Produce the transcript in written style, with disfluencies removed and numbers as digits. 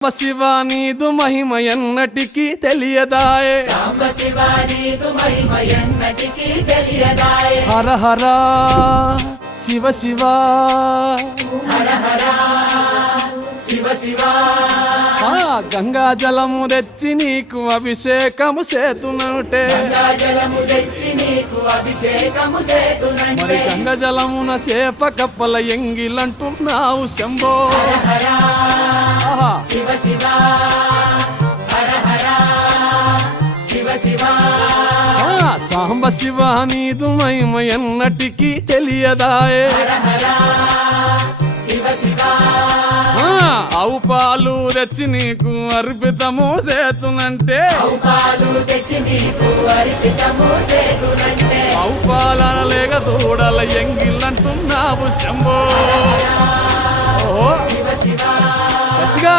శివ నీదు మహిమ ఎన్నటికీ తెలియదాయే హర హర శివ శివ గంగా జలము తెచ్చి నీకు అభిషేకము చేతునంటే మరి గంగా జలమున సేప కప్పల ఎంగిలంటున్నావు శంభో సాంబ శివ నీదు మహిమ ఎన్నటికీ తెలియదాయే ఆవు పాలు తెచ్చి నీకు అర్పితము చేతునంటే ఆవు పాల లేక దూడల ఎంగిలంటున్నావు శంభో గట్టిగా